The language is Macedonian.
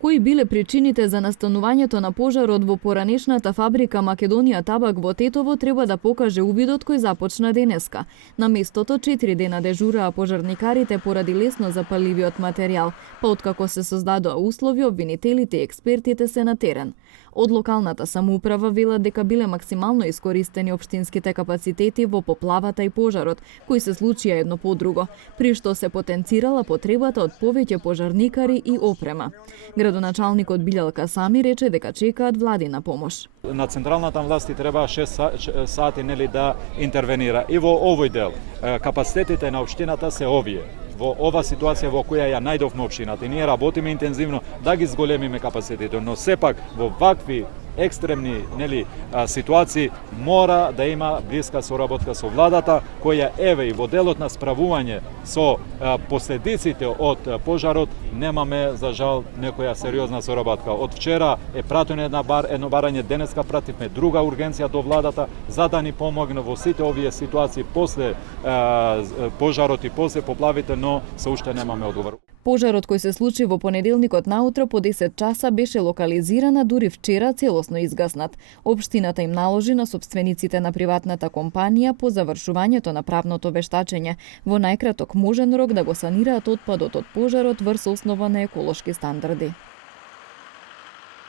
Кои биле причините за настанувањето на пожарот во поранешната фабрика Македонија Табак во Тетово треба да покаже увидот кој започна денеска. На местото 4 дена дежураа пожарникарите поради лесно запаливиот материјал, па откако се создадоа услови, обвинителите и експертите се на терен. Од локалната самоуправа велат дека биле максимално искористени општинските капацитети во поплавата и пожарот, кои се случија едно по друго, при што се потенцирала потребата од повеќе пожарникари и опрема. Градоначалникот Билјалка Сами рече дека чекаат владина помош. На централната власт треба 6 сати да интервенира и во овој дел. Капацитетите на општината се овие. Во ова ситуација во која ја најдовме општината и ние работиме интензивно да ги зголемиме капацитетите, но сепак во вакви екстремни ситуации мора да има блиска соработка со владата, која еве и во делот на справување со последиците од пожарот немаме за жал некоја сериозна соработка. Од вчера е пратено едно барање, денеска пративме друга ургенција до владата за да ни помогне во сите овие ситуации после пожарот и после поплавите, но се уште немаме одговор. Пожарот кој се случи во понеделникот наутро по 10 часа беше локализиран, а дури вчера целосно изгаснат. Општината им наложи на сопствениците на приватната компанија по завршувањето на правното вештачење во најкраток можен рок да го санираат отпадот од пожарот врз основа на еколошки стандарди.